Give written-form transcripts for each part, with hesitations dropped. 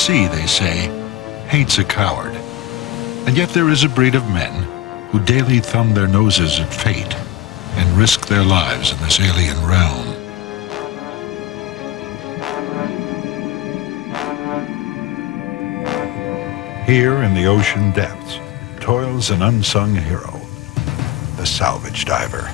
sea, they say, hates a coward. And yet there is a breed of men who daily thumb their noses at fate and risk their lives in this alien realm. Here in the ocean depths toils an unsung hero, the salvage diver.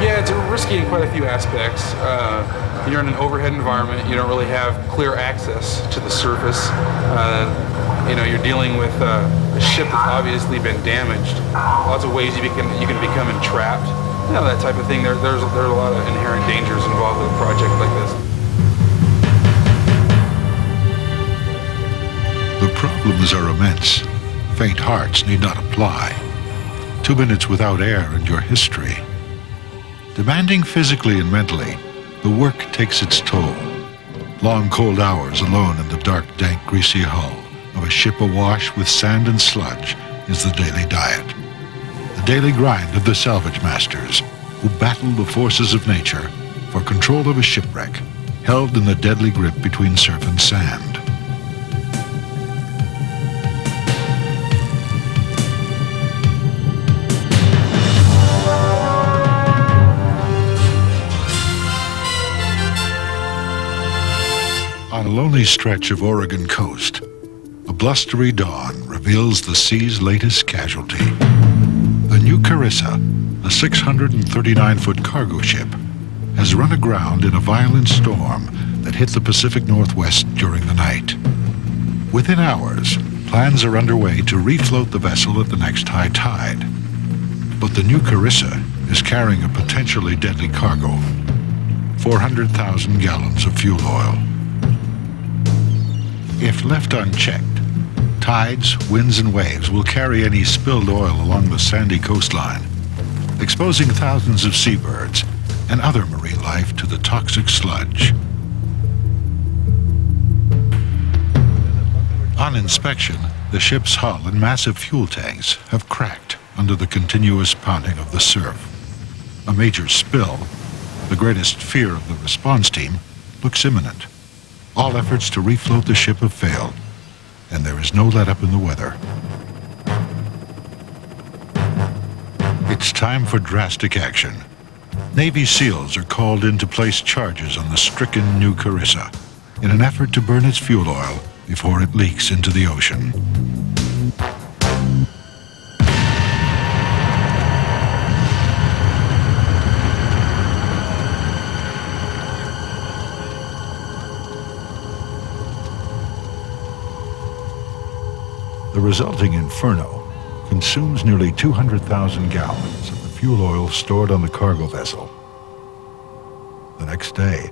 Yeah, it's risky in quite a few aspects. You're in an overhead environment. You don't really have clear access to the surface. You're dealing with a ship that's obviously been damaged. Lots of ways you can become entrapped. That type of thing. There's a lot of inherent dangers involved with a project like this. The problems are immense. Faint hearts need not apply. 2 minutes without air and your history. Demanding physically and mentally, the work takes its toll. Long cold hours alone in the dark, dank, greasy hull of a ship awash with sand and sludge is the daily diet. The daily grind of the salvage masters who battle the forces of nature for control of a shipwreck held in the deadly grip between surf and sand. On a lonely stretch of Oregon coast, a blustery dawn reveals the sea's latest casualty. The new Carissa, a 639-foot cargo ship, has run aground in a violent storm that hit the Pacific Northwest during the night. Within hours, plans are underway to refloat the vessel at the next high tide. But the new Carissa is carrying a potentially deadly cargo, 400,000 gallons of fuel oil. If left unchecked, tides, winds, and waves will carry any spilled oil along the sandy coastline, exposing thousands of seabirds and other marine life to the toxic sludge. On inspection, the ship's hull and massive fuel tanks have cracked under the continuous pounding of the surf. A major spill, the greatest fear of the response team, looks imminent. All efforts to refloat the ship have failed, and there is no let-up in the weather. It's time for drastic action. Navy SEALs are called in to place charges on the stricken new Carissa in an effort to burn its fuel oil before it leaks into the ocean. The resulting inferno consumes nearly 200,000 gallons of the fuel oil stored on the cargo vessel. The next day,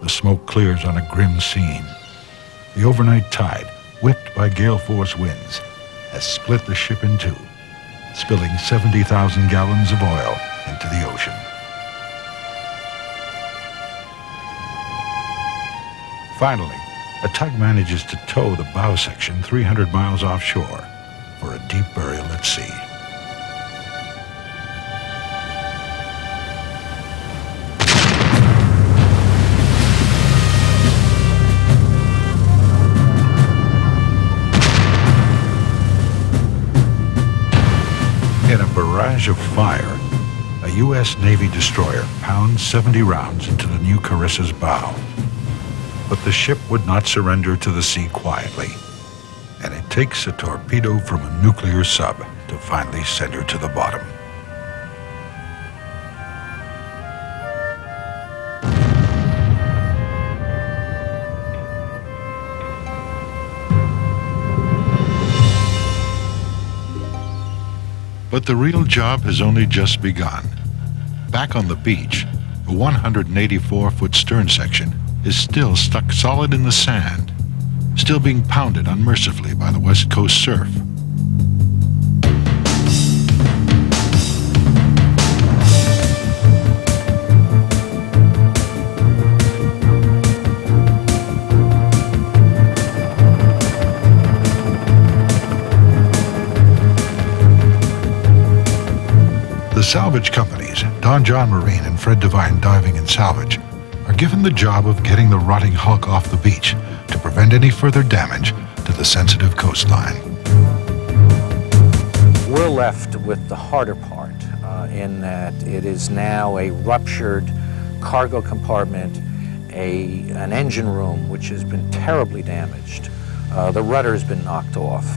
the smoke clears on a grim scene. The overnight tide, whipped by gale force winds, has split the ship in two, spilling 70,000 gallons of oil into the ocean. Finally, a tug manages to tow the bow section 300 miles offshore for a deep burial at sea. In a barrage of fire, a U.S. Navy destroyer pounds 70 rounds into the new Carissa's bow. But the ship would not surrender to the sea quietly, and it takes a torpedo from a nuclear sub to finally send her to the bottom. But the real job has only just begun. Back on the beach, a 184-foot stern section is still stuck solid in the sand, still being pounded unmercifully by the West Coast surf. The The salvage companies, Don John Marine and Fred Devine Diving and Salvage, are given the job of getting the rotting hulk off the beach to prevent any further damage to the sensitive coastline. We're left with the harder part in that it is now a ruptured cargo compartment, an engine room which has been terribly damaged. The rudder has been knocked off.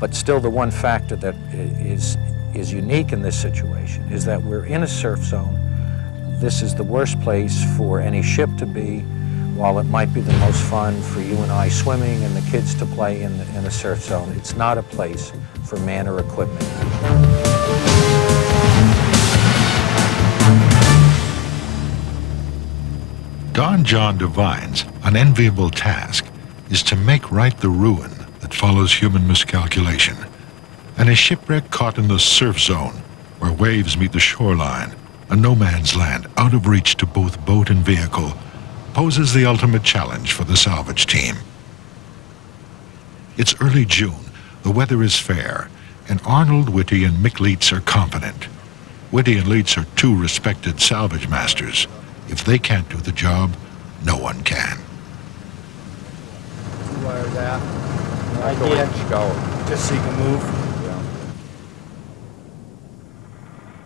But still the one factor that is unique in this situation is that we're in a surf zone. This is the worst place for any ship to be. While it might be the most fun for you and I swimming and the kids to play in the surf zone, it's not a place for man or equipment. Don John Devine's unenviable task is to make right the ruin that follows human miscalculation. And a shipwreck caught in the surf zone, where waves meet the shoreline, a no man's land out of reach to both boat and vehicle, poses the ultimate challenge for the salvage team. It's early June, the weather is fair, and Arnold Whitty and Mick Leitz are confident. Whitty and Leitz are two respected salvage masters. If they can't do the job, no one can. Wires out. Go. Just so you can move.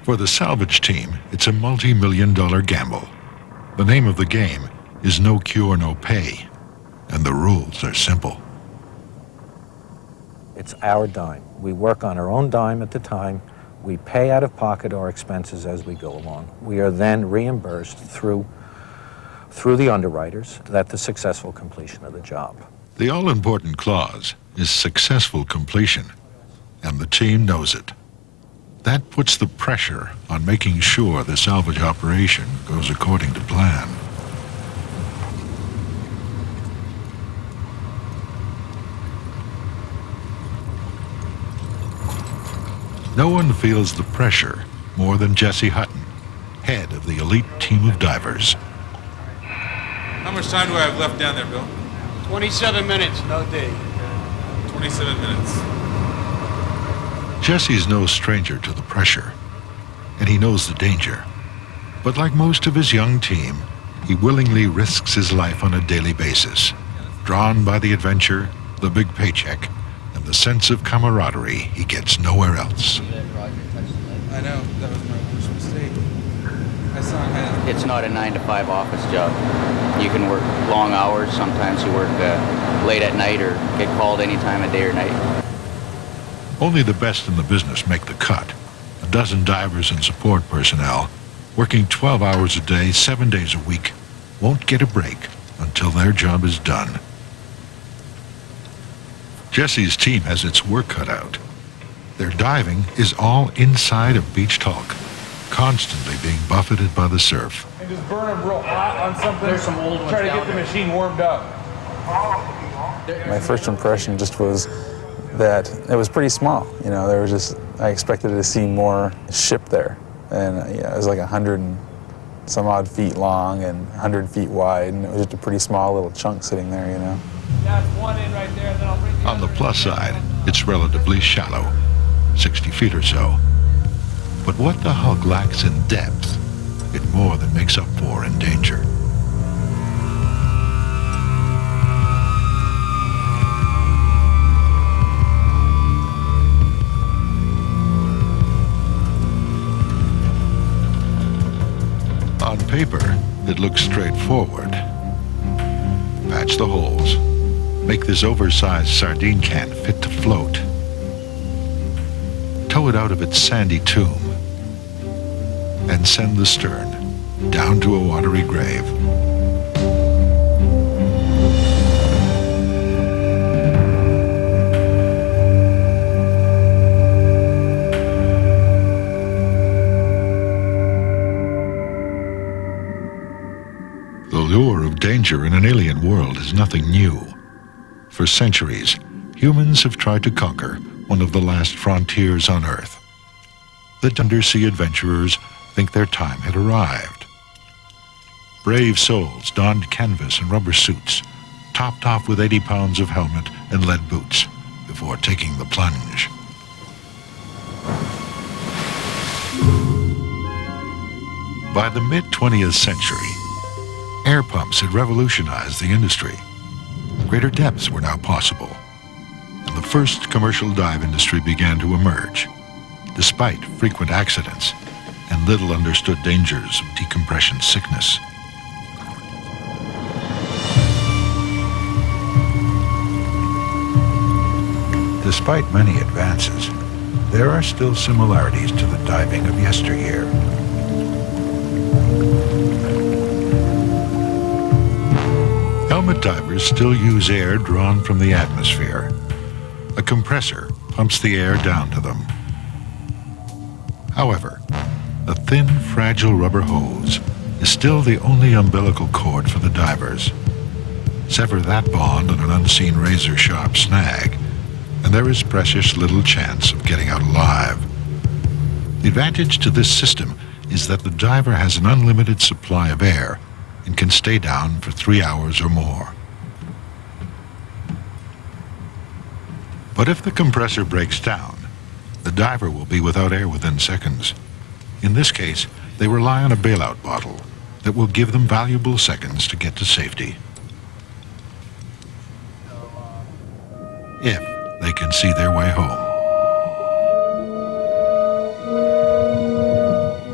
For the salvage team, it's a multi-million-dollar gamble. The name of the game is no cure, no pay, and the rules are simple. It's our dime. We work on our own dime at the time. We pay out of pocket our expenses as we go along. We are then reimbursed through the underwriters at the successful completion of the job. The all-important clause is successful completion, and the team knows it. That puts the pressure on making sure the salvage operation goes according to plan. No one feels the pressure more than Jesse Hutton, head of the elite team of divers. How much time do I have left down there, Bill? 27 minutes, no D. 27 minutes. Jesse's no stranger to the pressure, and he knows the danger. But like most of his young team, he willingly risks his life on a daily basis, drawn by the adventure, the big paycheck, and the sense of camaraderie he gets nowhere else. I know, that was my worst mistake. I saw it. It's not a 9-to-5 office job. You can work long hours. Sometimes you work late at night or get called any time of day or night. Only the best in the business make the cut. A dozen divers and support personnel, working 12 hours a day, 7 days a week, won't get a break until their job is done. Jesse's team has its work cut out. Their diving is all inside a beached hulk, constantly being buffeted by the surf. And just burn them real hot on something. There's some old ones Try to down get the there. machine warmed up. My first impression just was that it was pretty small. You know, there was just, I expected to see more ship there. And you know, it was like 100 and some odd feet long and 100 feet wide, and it was just a pretty small little chunk sitting there, you know. That's one in right there, then I'll bring On the plus side, it's relatively shallow, 60 feet or so. But what the hulk lacks in depth, it more than makes up for in danger. On paper, it looks straightforward. Patch the holes. Make this oversized sardine can fit to float. Tow it out of its sandy tomb. And send the stern down to a watery grave. The lure of danger in an alien world is nothing new. For centuries, humans have tried to conquer one of the last frontiers on Earth. The undersea adventurers think their time had arrived. Brave souls donned canvas and rubber suits, topped off with 80 pounds of helmet and lead boots before taking the plunge. By the mid-20th century, air pumps had revolutionized the industry. Greater depths were now possible, and the first commercial dive industry began to emerge, despite frequent accidents and little understood dangers of decompression sickness. Despite many advances, there are still similarities to the diving of yesteryear. Helmet divers still use air drawn from the atmosphere. A compressor pumps the air down to them. However, a thin, fragile rubber hose is still the only umbilical cord for the divers. Sever that bond on an unseen razor-sharp snag, and there is precious little chance of getting out alive. The advantage to this system is that the diver has an unlimited supply of air and can stay down for 3 hours or more. But if the compressor breaks down, the diver will be without air within seconds. In this case, they rely on a bailout bottle that will give them valuable seconds to get to safety. If they can see their way home.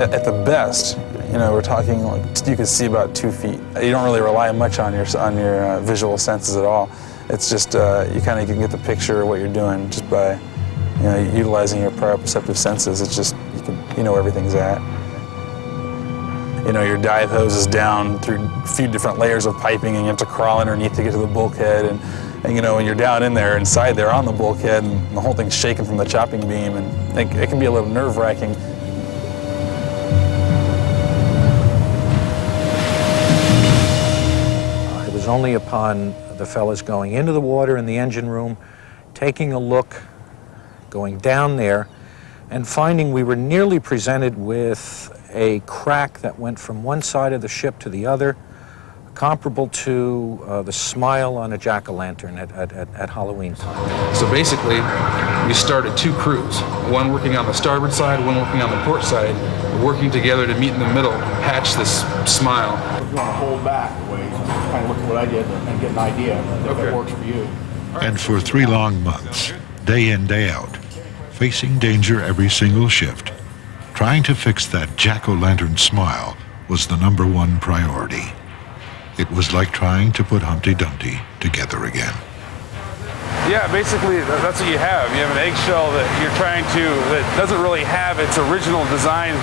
At the best, we're talking like you can see about 2 feet. You don't really rely much on your visual senses at all. It's just you kind of can get the picture of what you're doing just by utilizing your proprioceptive senses. It's just you know where everything's at. Your dive hose is down through a few different layers of piping, and you have to crawl underneath to get to the bulkhead. And when you're down in there, inside there on the bulkhead, and the whole thing's shaking from the chopping beam, and it can be a little nerve-wracking. It was only upon the fellas going into the water in the engine room, taking a look, going down there, and finding we were nearly presented with a crack that went from one side of the ship to the other, comparable to the smile on a jack-o'-lantern at Halloween time. So basically, we started 2 crews, one working on the starboard side, one working on the port side, working together to meet in the middle, patch this smile. If you want to hold back the way, kind of look at what I did and get an idea if it works for you. And for 3 long months, day in, day out, facing danger every single shift, trying to fix that jack-o'-lantern smile was the #1 priority. It was like trying to put Humpty Dumpty together again. Yeah, basically that's what you have. You have an eggshell that doesn't really have its original design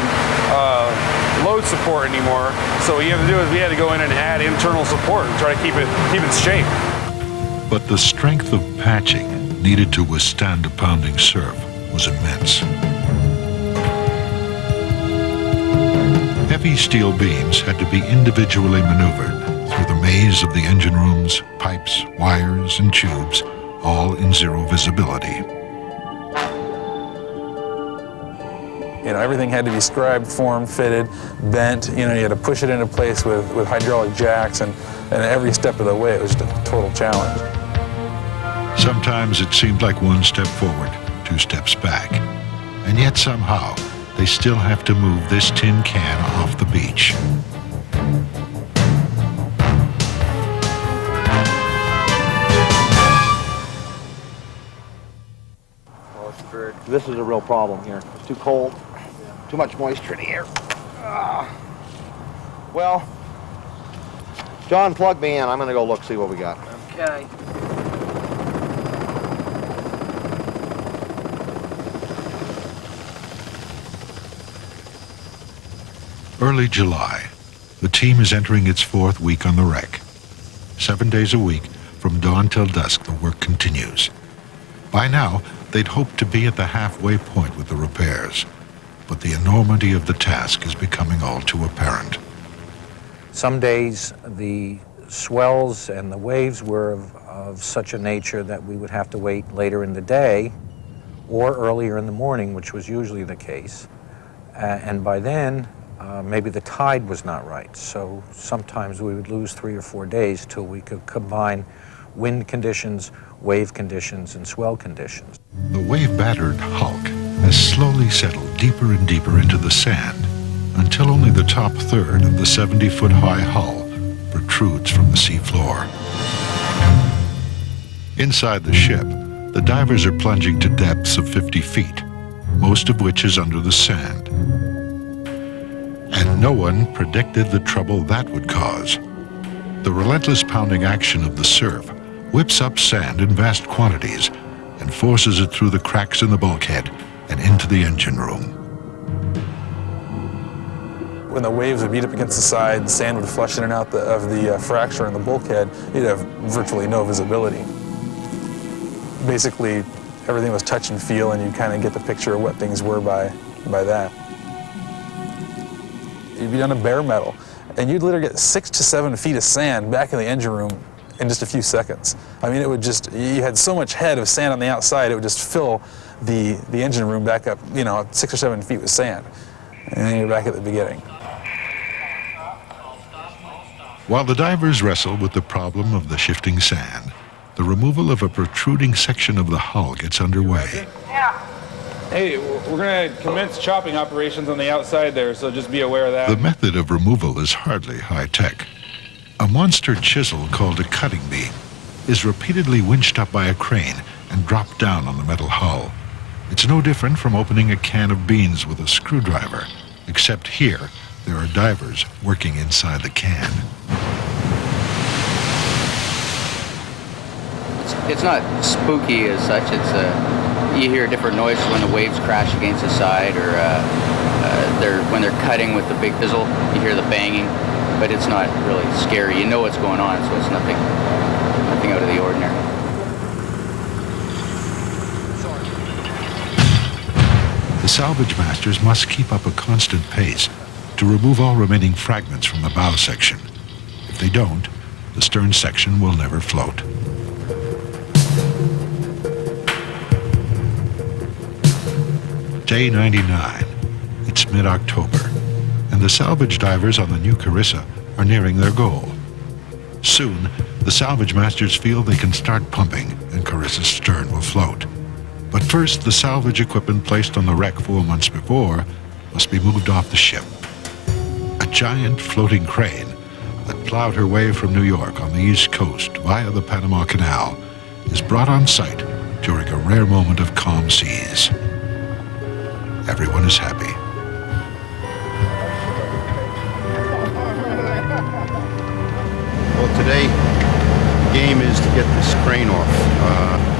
load support anymore. So what you have to do is we had to go in and add internal support and try to keep its shape. But the strength of patching needed to withstand a pounding surf was immense. Heavy steel beams had to be individually maneuvered through the maze of the engine rooms, pipes, wires, and tubes, all in 0 visibility. Everything had to be scribed, formed, fitted, bent. You had to push it into place with hydraulic jacks, and every step of the way it was just a total challenge. Sometimes it seemed like 1 step forward, 2 steps back. And yet somehow, they still have to move this tin can off the beach. This is a real problem here. It's too cold, too much moisture in the air. Well, John, plug me in. I'm going to go look, see what we got. Okay. Early July, the team is entering its 4th week on the wreck. 7 days a week, from dawn till dusk, the work continues. By now, they'd hoped to be at the halfway point with the repairs, but the enormity of the task is becoming all too apparent. Some days the swells and the waves were of such a nature that we would have to wait later in the day or earlier in the morning, which was usually the case. And by then, maybe the tide was not right. So sometimes we would lose 3 or 4 days till we could combine wind conditions, wave conditions, and swell conditions. The wave-battered hulk has slowly settled deeper and deeper into the sand, until only the top third of the 70-foot-high hull protrudes from the seafloor. Inside the ship, the divers are plunging to depths of 50 feet, most of which is under the sand. And no one predicted the trouble that would cause. The relentless pounding action of the surf whips up sand in vast quantities and forces it through the cracks in the bulkhead and into the engine room. When the waves would beat up against the side, sand would flush in and out of the fracture in the bulkhead, you'd have virtually no visibility. Basically, everything was touch and feel, and you kind of get the picture of what things were by that. You'd be on a bare metal, and you'd literally get 6 to 7 feet of sand back in the engine room in just a few seconds. I mean, it would just, you had so much head of sand on the outside, it would just fill the engine room back up, 6 or 7 feet with sand. And then you're back at the beginning. While the divers wrestle with the problem of the shifting sand, the removal of a protruding section of the hull gets underway. Hey, we're going to commence chopping operations on the outside there, so just be aware of that. The method of removal is hardly high-tech. A monster chisel called a cutting beam is repeatedly winched up by a crane and dropped down on the metal hull. It's no different from opening a can of beans with a screwdriver, except here there are divers working inside the can. It's not spooky as such. You hear different noises when the waves crash against the side, or when they're cutting with the big fizzle, you hear the banging, but it's not really scary. You know what's going on, so it's nothing out of the ordinary. The salvage masters must keep up a constant pace to remove all remaining fragments from the bow section. If they don't, the stern section will never float. Day 99. It's mid-October, and the salvage divers on the new Carissa are nearing their goal. Soon, the salvage masters feel they can start pumping and Carissa's stern will float. But first, the salvage equipment placed on the wreck 4 months before must be moved off the ship. A giant floating crane that plowed her way from New York on the East Coast via the Panama Canal is brought on site during a rare moment of calm seas. Everyone is happy. Well, today, the game is to get this crane off,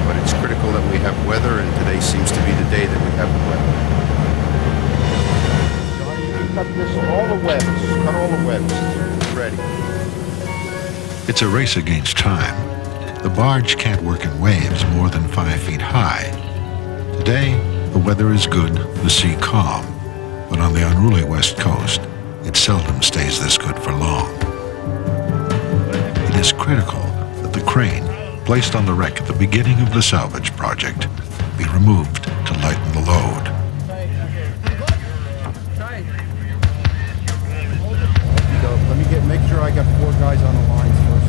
but it's critical that we have weather, and today seems to be the day that we have the weather. Johnny, you can cut this, all the webs, cut all the webs. It's ready. It's a race against time. The barge can't work in waves more than 5 feet high. Today, the weather is good, the sea calm, but on the unruly west coast, it seldom stays this good for long. It is critical that the crane, placed on the wreck at the beginning of the salvage project, be removed to lighten the load. Let me make sure I got 4 guys on the lines first.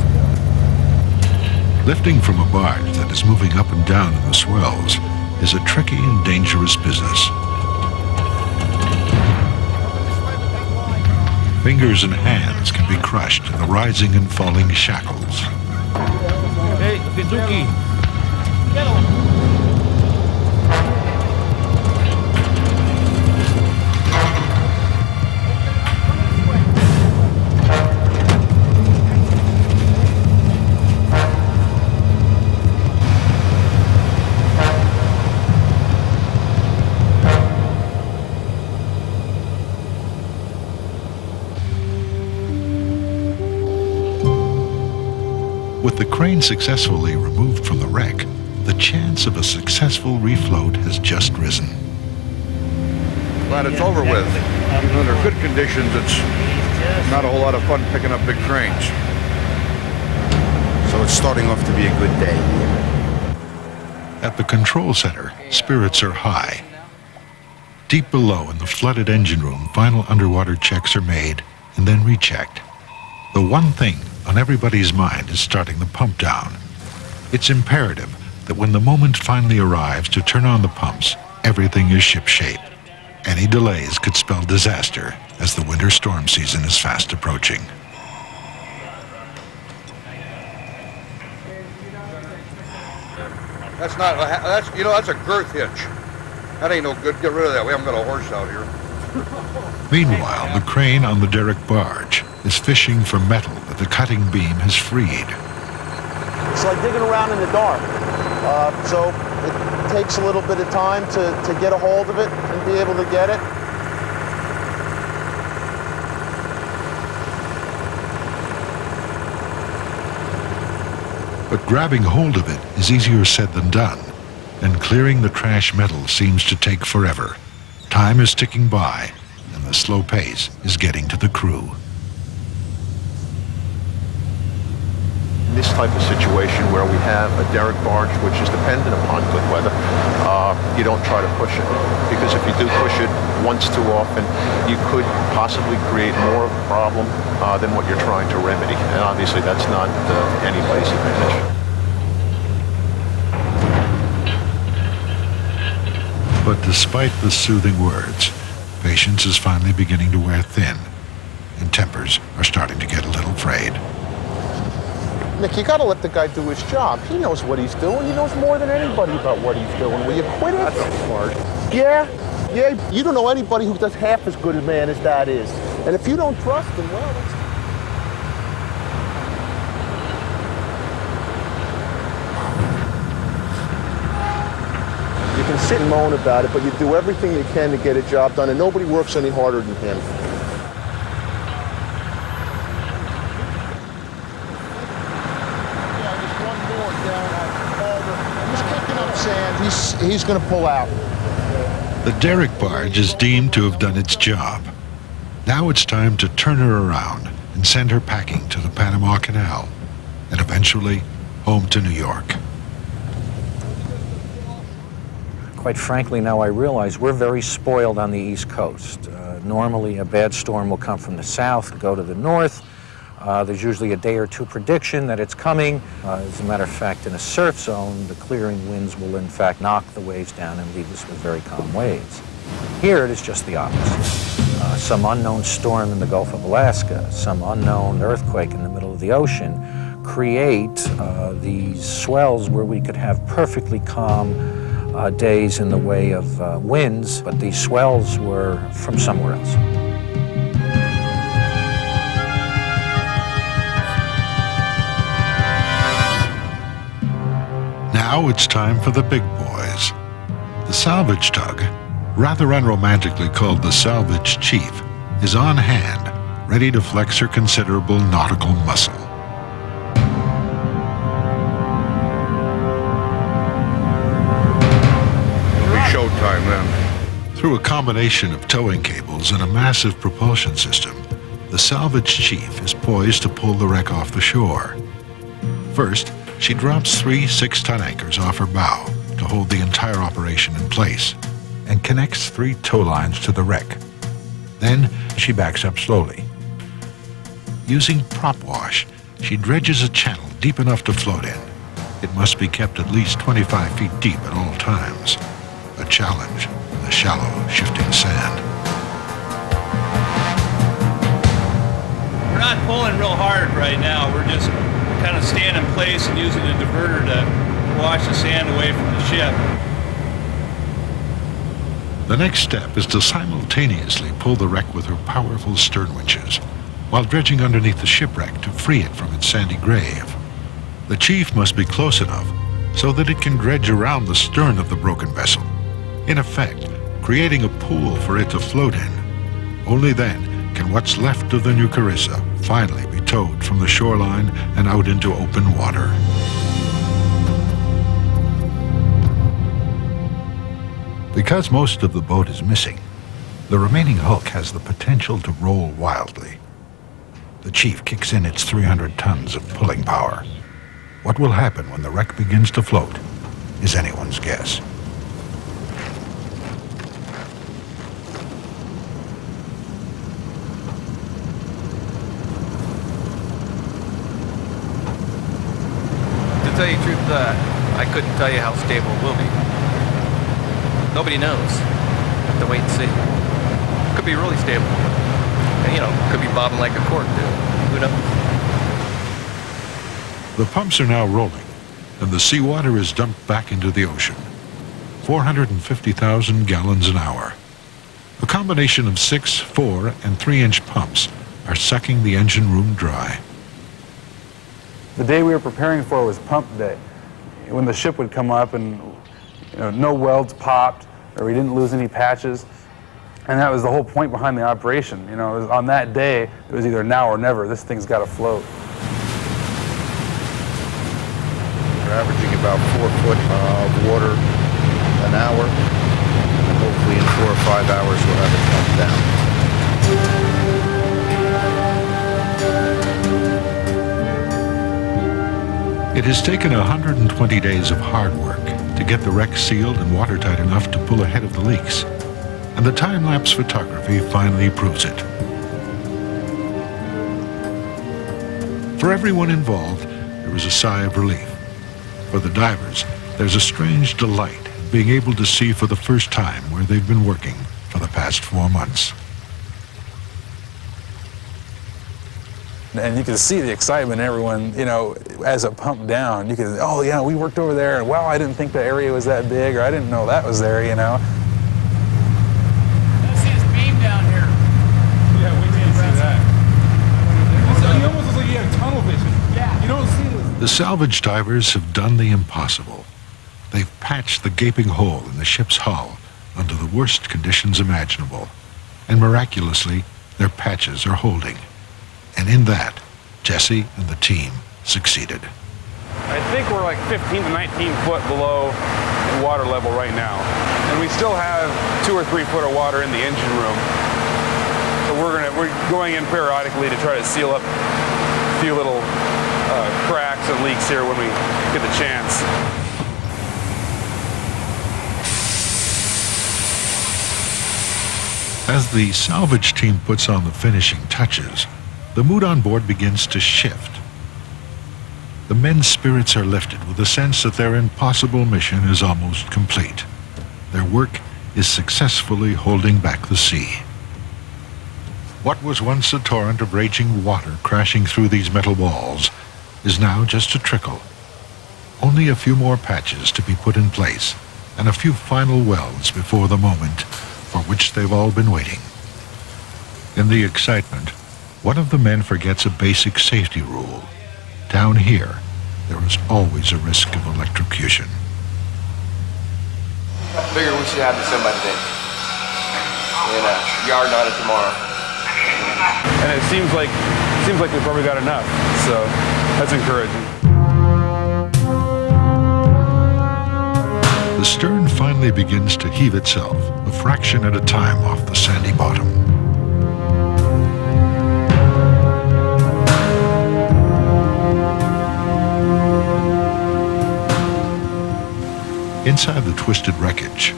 Lifting from a barge that is moving up and down in the swells is a tricky and dangerous business. Fingers and hands can be crushed in the rising and falling shackles. Hey, Fizuki. With the crane successfully removed from the wreck, the chance of a successful refloat has just risen. Glad it's over with. Even under good conditions, it's not a whole lot of fun picking up big cranes. So it's starting off to be a good day. At the control center, spirits are high. Deep below in the flooded engine room, final underwater checks are made and then rechecked. The one thing on everybody's mind is starting the pump down. It's imperative that when the moment finally arrives to turn on the pumps, everything is shipshape. Any delays could spell disaster as the winter storm season is fast approaching. That's a girth hitch. That ain't no good. Get rid of that. We haven't got a horse out here. Meanwhile, the crane on the derrick barge is fishing for metal that the cutting beam has freed. It's like digging around in the dark. So it takes a little bit of time to get a hold of it and be able to get it. But grabbing hold of it is easier said than done, and clearing the trash metal seems to take forever. Time is ticking by, and the slow pace is getting to the crew. In this type of situation where we have a derrick barge which is dependent upon good weather, you don't try to push it, because if you do push it once too often, you could possibly create more of a problem than what you're trying to remedy, and obviously that's not anybody's advantage. But despite the soothing words, patience is finally beginning to wear thin, and tempers are starting to get a little frayed. Nick, you gotta let the guy do his job. He knows what he's doing. He knows more than anybody about what he's doing. Will you quit it? That's smart. Yeah. You don't know anybody who does half as good a man as that is. And if you don't trust him, well, that's... You can sit and moan about it, but you do everything you can to get a job done, and nobody works any harder than him. He's going to pull out. The derrick barge is deemed to have done its job. Now it's time to turn her around and send her packing to the Panama Canal, and eventually home to New York. Quite frankly, now I realize we're very spoiled on the East Coast. Normally, a bad storm will come from the south, go to the north. There's usually a day or two prediction that it's coming. As a matter of fact, in a surf zone, the clearing winds will in fact knock the waves down and leave us with very calm waves. Here, it is just the opposite. Some unknown storm in the Gulf of Alaska, some unknown earthquake in the middle of the ocean create these swells where we could have perfectly calm days in the way of winds, but these swells were from somewhere else. Now it's time for the big boys. The salvage tug, rather unromantically called the Salvage Chief, is on hand, ready to flex her considerable nautical muscle. Showtime then. Through a combination of towing cables and a massive propulsion system, the Salvage Chief is poised to pull the wreck off the shore. First, she drops 3 6-ton anchors off her bow to hold the entire operation in place and connects 3 tow lines to the wreck. Then she backs up slowly. Using prop wash, she dredges a channel deep enough to float in. It must be kept at least 25 feet deep at all times. A challenge in the shallow, shifting sand. We're not pulling real hard right now. We're just kind of staying in place and using a diverter to wash the sand away from the ship. The next step is to simultaneously pull the wreck with her powerful stern winches, while dredging underneath the shipwreck to free it from its sandy grave. The Chief must be close enough so that it can dredge around the stern of the broken vessel, in effect, creating a pool for it to float in. Only then can what's left of the New Carissa finally be towed from the shoreline and out into open water. Because most of the boat is missing, the remaining hulk has the potential to roll wildly. The Chief kicks in its 300 tons of pulling power. What will happen when the wreck begins to float is anyone's guess. To tell you the truth, I couldn't tell you how stable it will be. Nobody knows. to wait and see. Could be really stable. And, you know, could be bobbing like a cork, too. Who knows? The pumps are now rolling, and the seawater is dumped back into the ocean. 450,000 gallons an hour. A combination of 6, 4, and 3-inch pumps are sucking the engine room dry. The day we were preparing for was pump day, when the ship would come up and no welds popped, or we didn't lose any patches. And that was the whole point behind the operation. It was on that day, it was either now or never. This thing's got to float. We're averaging about 4 foot of water an hour, and hopefully in 4 or 5 hours we'll have it pumped down. It has taken 120 days of hard work to get the wreck sealed and watertight enough to pull ahead of the leaks. And the time-lapse photography finally proves it. For everyone involved, there is a sigh of relief. For the divers, there's a strange delight in being able to see for the first time where they've been working for the past 4 months. And you can see the excitement in everyone, as it pumped down. You can, oh, yeah, we worked over there, and wow, I didn't think the area was that big, or I didn't know that was there, Let's see his beam down here. Yeah, we can't see that. He almost looks like he had tunnel vision. Yeah. You don't see this. The salvage divers have done the impossible. They've patched the gaping hole in the ship's hull under the worst conditions imaginable. And miraculously, their patches are holding. And in that, Jesse and the team succeeded. I think we're like 15 to 19 foot below water level right now. And we still have 2 or 3 foot of water in the engine room. So we're going in periodically to try to seal up a few little cracks and leaks here when we get the chance. As the salvage team puts on the finishing touches, the mood on board begins to shift. The men's spirits are lifted with a sense that their impossible mission is almost complete. Their work is successfully holding back the sea. What was once a torrent of raging water crashing through these metal walls is now just a trickle. Only a few more patches to be put in place, and a few final welds before the moment for which they've all been waiting. In the excitement, one of the men forgets a basic safety rule. Down here, there is always a risk of electrocution. I figure we should have this in by today. Yard on it tomorrow. And it seems like we probably got enough, so that's encouraging. The stern finally begins to heave itself a fraction at a time off the sandy bottom. Inside the twisted wreckage,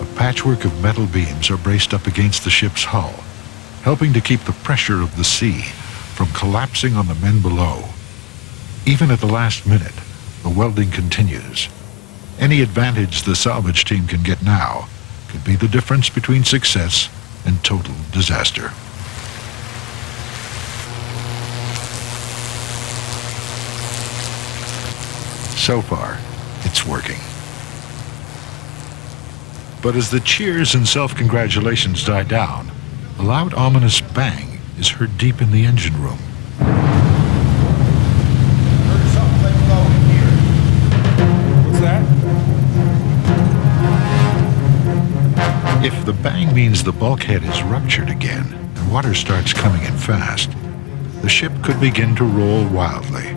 a patchwork of metal beams are braced up against the ship's hull, helping to keep the pressure of the sea from collapsing on the men below. Even at the last minute, the welding continues. Any advantage the salvage team can get now could be the difference between success and total disaster. So far, it's working. But as the cheers and self-congratulations die down, a loud, ominous bang is heard deep in the engine room. What's that? If the bang means the bulkhead is ruptured again and water starts coming in fast, the ship could begin to roll wildly,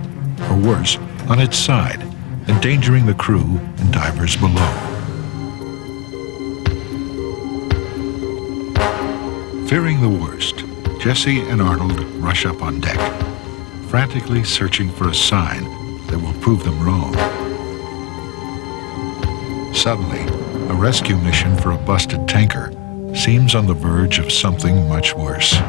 or worse, on its side, endangering the crew and divers below. Fearing the worst, Jesse and Arnold rush up on deck, frantically searching for a sign that will prove them wrong. Suddenly, a rescue mission for a busted tanker seems on the verge of something much worse.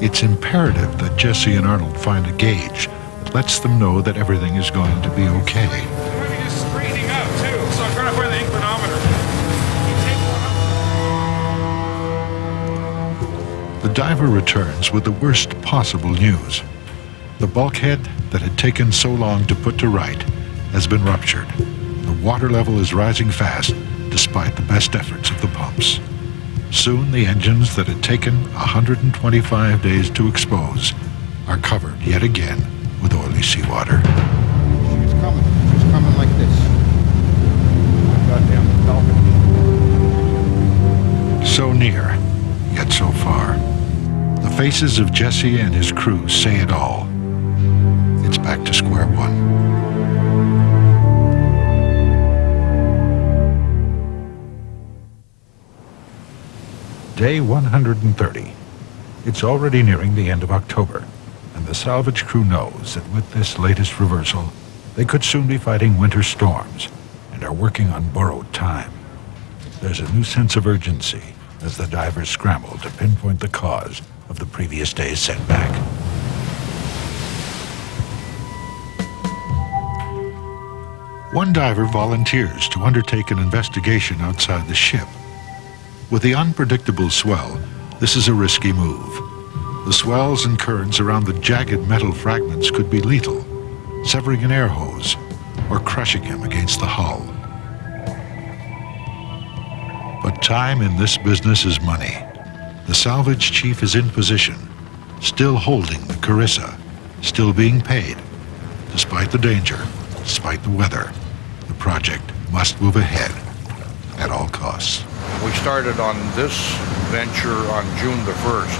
It's imperative that Jesse and Arnold find a gauge that lets them know that everything is going to be okay. It might be just straightening up too, so I'm trying to find the inclinometer. The diver returns with the worst possible news. The bulkhead that had taken so long to put to right has been ruptured. The water level is rising fast despite the best efforts of the pumps. Soon the engines that had taken 125 days to expose are covered yet again with oily seawater. She's coming. She's coming like this. Goddamn falcon. So near, yet so far. The faces of Jesse and his crew say it all. It's back to square one. Day 130. It's already nearing the end of October, and the salvage crew knows that with this latest reversal, they could soon be fighting winter storms and are working on borrowed time. There's a new sense of urgency as the divers scramble to pinpoint the cause of the previous day's setback. One diver volunteers to undertake an investigation outside the ship. With the unpredictable swell, this is a risky move. The swells and currents around the jagged metal fragments could be lethal, severing an air hose or crushing him against the hull. But time in this business is money. The salvage chief is in position, still holding the Carissa, still being paid. Despite the danger, despite the weather, the project must move ahead at all costs. We started on this venture on June the 1st,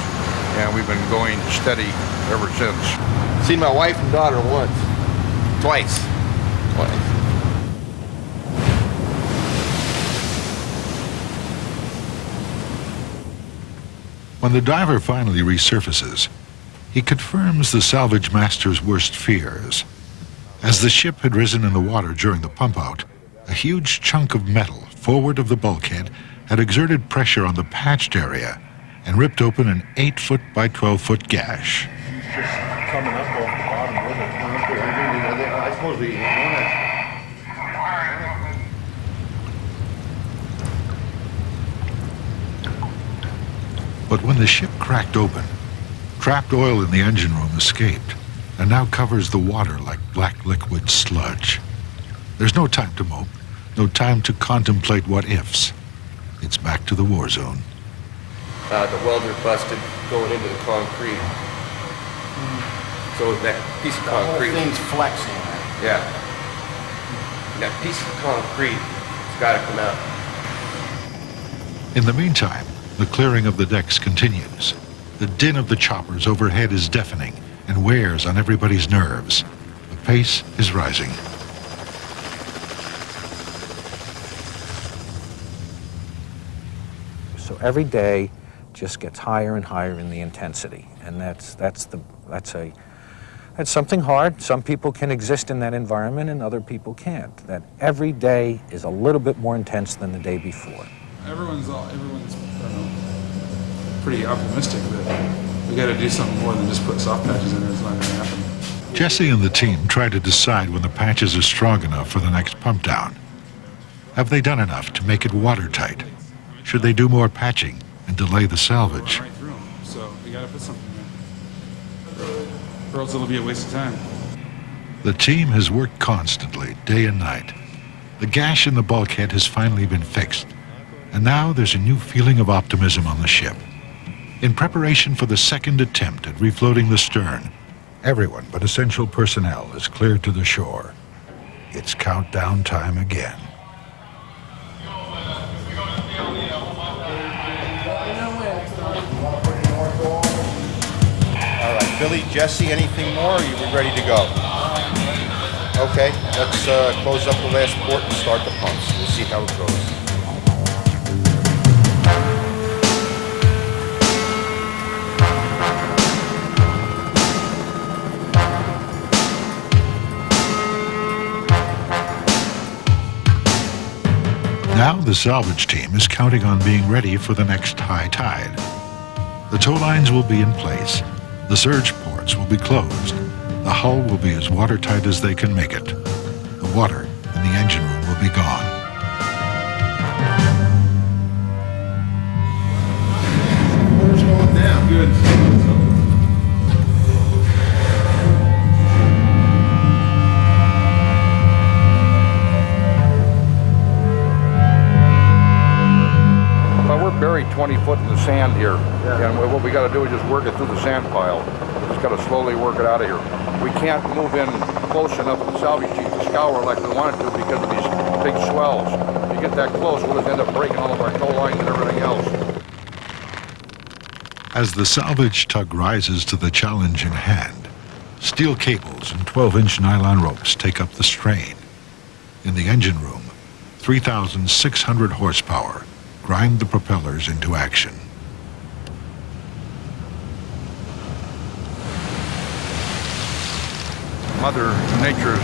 and we've been going steady ever since. Seen my wife and daughter once. Twice. When the diver finally resurfaces, he confirms the salvage master's worst fears. As the ship had risen in the water during the pump-out, a huge chunk of metal forward of the bulkhead had exerted pressure on the patched area and ripped open an 8-foot by 12-foot gash. She's just coming up off the bottom with it. I suppose we want But when the ship cracked open, trapped oil in the engine room escaped and now covers the water like black liquid sludge. There's no time to mope, no time to contemplate what-ifs. It's back to the war zone. The welder busted going into the concrete. So that piece of concrete. The whole thing's flexing. Yeah. That piece of concrete has got to come out. In the meantime, the clearing of the decks continues. The din of the choppers overhead is deafening and wears on everybody's nerves. The pace is rising. So every day just gets higher and higher in the intensity, and that's something hard. Some people can exist in that environment and other people can't. That every day is a little bit more intense than the day before. Everyone's pretty optimistic that we got to do something more than just put soft patches in there. It's not going to happen. Jesse and the team try to decide when the patches are strong enough for the next pump down. Have they done enough to make it watertight? Should they do more patching and delay the salvage? Right through them, so we got to put something there, or else it'll be a waste of time. The team has worked constantly, day and night. The gash in the bulkhead has finally been fixed, and now there's a new feeling of optimism on the ship. In preparation for the second attempt at refloating the stern, everyone but essential personnel is cleared to the shore. It's countdown time again. All right, Billy, Jesse, anything more? Or are you ready to go? Okay, let's close up the last port and start the pumps. We'll see how it goes. Now the salvage team is counting on being ready for the next high tide. The tow lines will be in place. The surge ports will be closed. The hull will be as watertight as they can make it. The water in the engine room will be gone. Water's going down. Good. We're buried 20 foot in the sand here, and what we got to do is just work it through the sand pile. We just got to slowly work it out of here. We can't move in close enough to the salvage sheet to scour like we wanted to because of these big swells. If you get that close, we'll just end up breaking all of our tow lines and everything else. As the salvage tug rises to the challenge in hand, steel cables and 12-inch nylon ropes take up the strain. In the engine room, 3,600 horsepower grind the propellers into action. Mother Nature's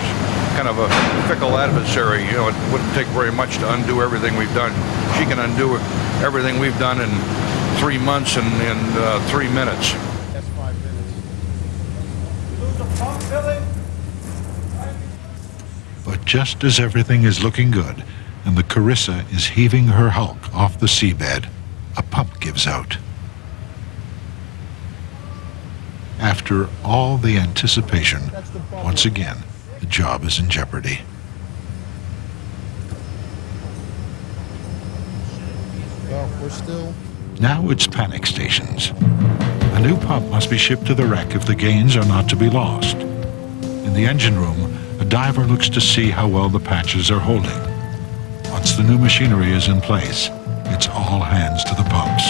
kind of a fickle adversary. You know, it wouldn't take very much to undo everything we've done. She can undo everything we've done in 3 months and in 3 minutes. That's 5 minutes. You lose a pump, Billy? But just as everything is looking good and the Carissa is heaving her hulk off the seabed, a pump gives out. After all the anticipation, once again, the job is in jeopardy. Well, we're still... Now it's panic stations. A new pump must be shipped to the wreck if the gains are not to be lost. In the engine room, a diver looks to see how well the patches are holding. Once the new machinery is in place, it's all hands to the pumps.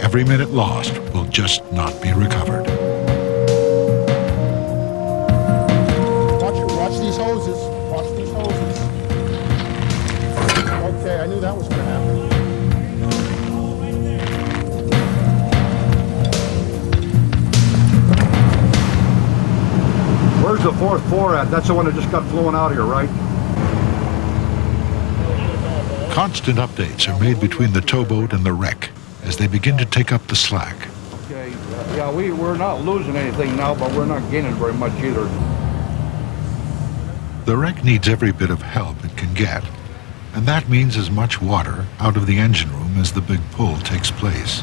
Every minute lost will just not be recovered. Watch these hoses. Watch these hoses. Okay, I knew that was going to happen. Where's the 4th floor at? That's the one that just got flown out of here, right? Constant updates are made between the towboat and the wreck as they begin to take up the slack. Okay, yeah, we're not losing anything now, but we're not gaining very much either. The wreck needs every bit of help it can get, and that means as much water out of the engine room as the big pull takes place.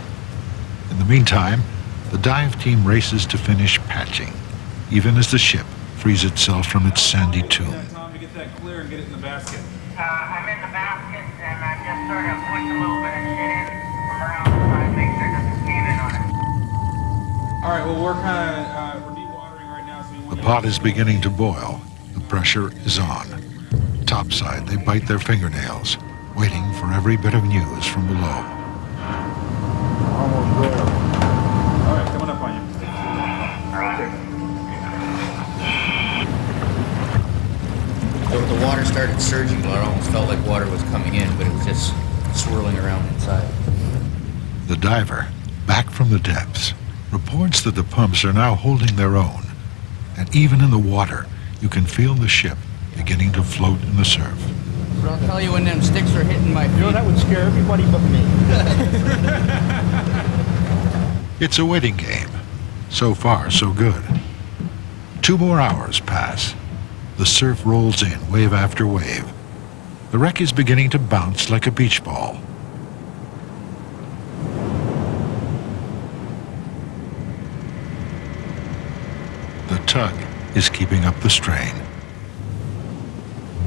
In the meantime, the dive team races to finish patching, even as the ship frees itself from its sandy tomb. Tom, to get that clear and get it in the basket. I'm in the basket, and I just sort of pushed a little bit of shit in from around the side, make sure it doesn't cave in on it. All right, well, we're kind of we're dewatering right now, so we want The pot is beginning to boil. The pressure is on. Topside, they bite their fingernails, waiting for every bit of news from below. Almost there. All right, coming up on you. The water started surging. It almost felt like water was coming in, but it was just swirling around inside. The diver, back from the depths, reports that the pumps are now holding their own. And even in the water, you can feel the ship beginning to float in the surf. But I'll tell you when them sticks are hitting my feet. You know, that would scare everybody but me. It's a waiting game. So far, so good. 2 more hours pass. The surf rolls in, wave after wave. The wreck is beginning to bounce like a beach ball. The tug is keeping up the strain.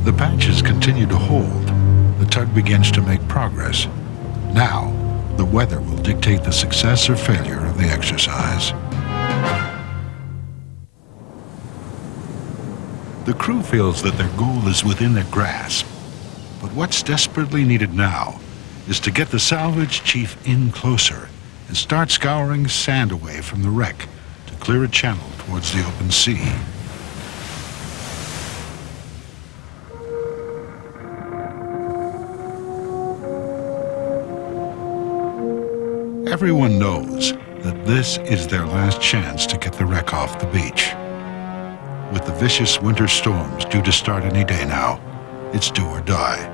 The patches continue to hold. The tug begins to make progress. Now, the weather will dictate the success or failure of the exercise. The crew feels that their goal is within their grasp. But what's desperately needed now is to get the salvage chief in closer and start scouring sand away from the wreck to clear a channel towards the open sea. Everyone knows that this is their last chance to get the wreck off the beach. With the vicious winter storms due to start any day now, it's do or die.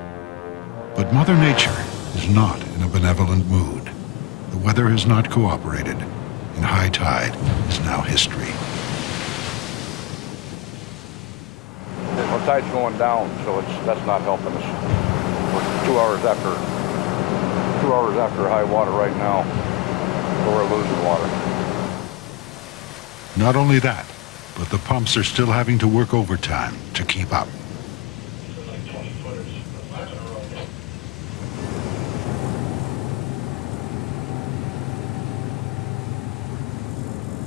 But Mother Nature is not in a benevolent mood. The weather has not cooperated, and high tide is now history. Well, tide's going down, so that's not helping us. We're 2 hours after high water right now, so we're losing water. Not only that, but the pumps are still having to work overtime to keep up.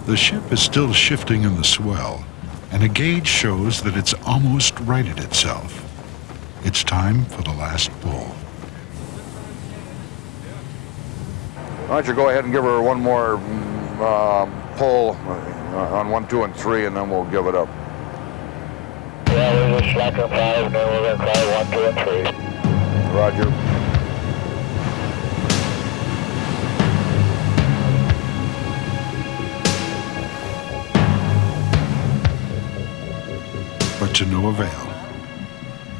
The ship is still shifting in the swell, and a gauge shows that it's almost righted itself. It's time for the last pull. Why don't you go ahead and give her one more pull on 1, 2, and 3, and then we'll give it up. Yeah, we just slack up 5, and then we're going to try 1, 2, and 3. Roger. But to no avail.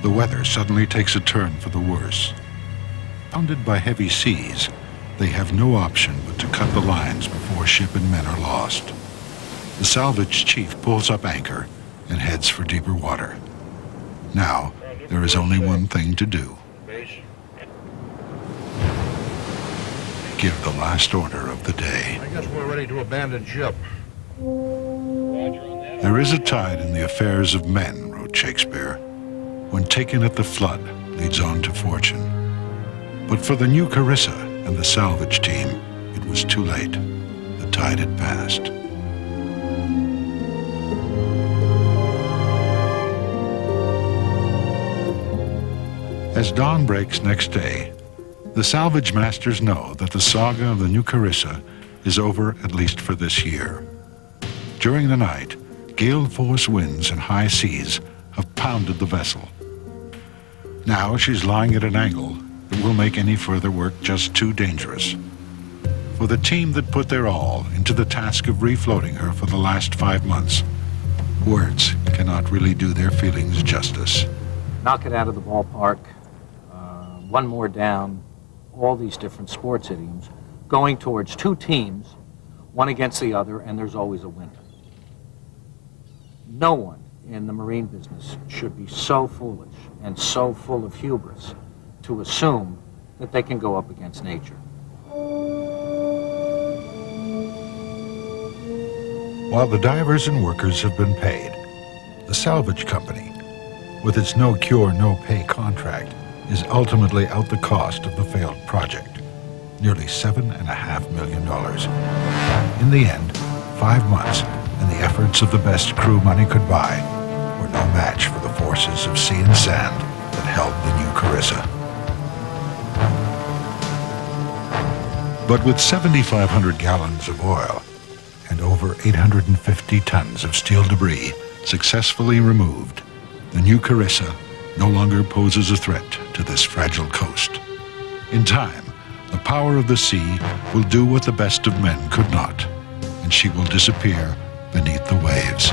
The weather suddenly takes a turn for the worse. Pounded by heavy seas, they have no option but to cut the lines before ship and men are lost. The salvage chief pulls up anchor and heads for deeper water. Now, there is only one thing to do. Give the last order of the day. I guess we're ready to abandon ship. There is a tide in the affairs of men, wrote Shakespeare. When taken at the flood, leads on to fortune. But for the new Carissa and the salvage team, it was too late. The tide had passed. As dawn breaks next day, the salvage masters know that the saga of the new Carissa is over, at least for this year. During the night, gale force winds and high seas have pounded the vessel. Now she's lying at an angle that will make any further work just too dangerous. For the team that put their all into the task of refloating her for the last 5 months, words cannot really do their feelings justice. Knock it out of the ballpark, one more down, all these different sports idioms, going towards two teams, one against the other, and there's always a winner. No one in the marine business should be so foolish and so full of hubris to assume that they can go up against nature. While the divers and workers have been paid, the salvage company, with its no cure, no pay contract, is ultimately out the cost of the failed project, nearly $7.5 million. In the end, 5 months and the efforts of the best crew money could buy were no match for the forces of sea and sand that held the new Carissa. But with 7,500 gallons of oil and over 850 tons of steel debris successfully removed, the new Carissa no longer poses a threat to this fragile coast. In time, the power of the sea will do what the best of men could not, and she will disappear beneath the waves.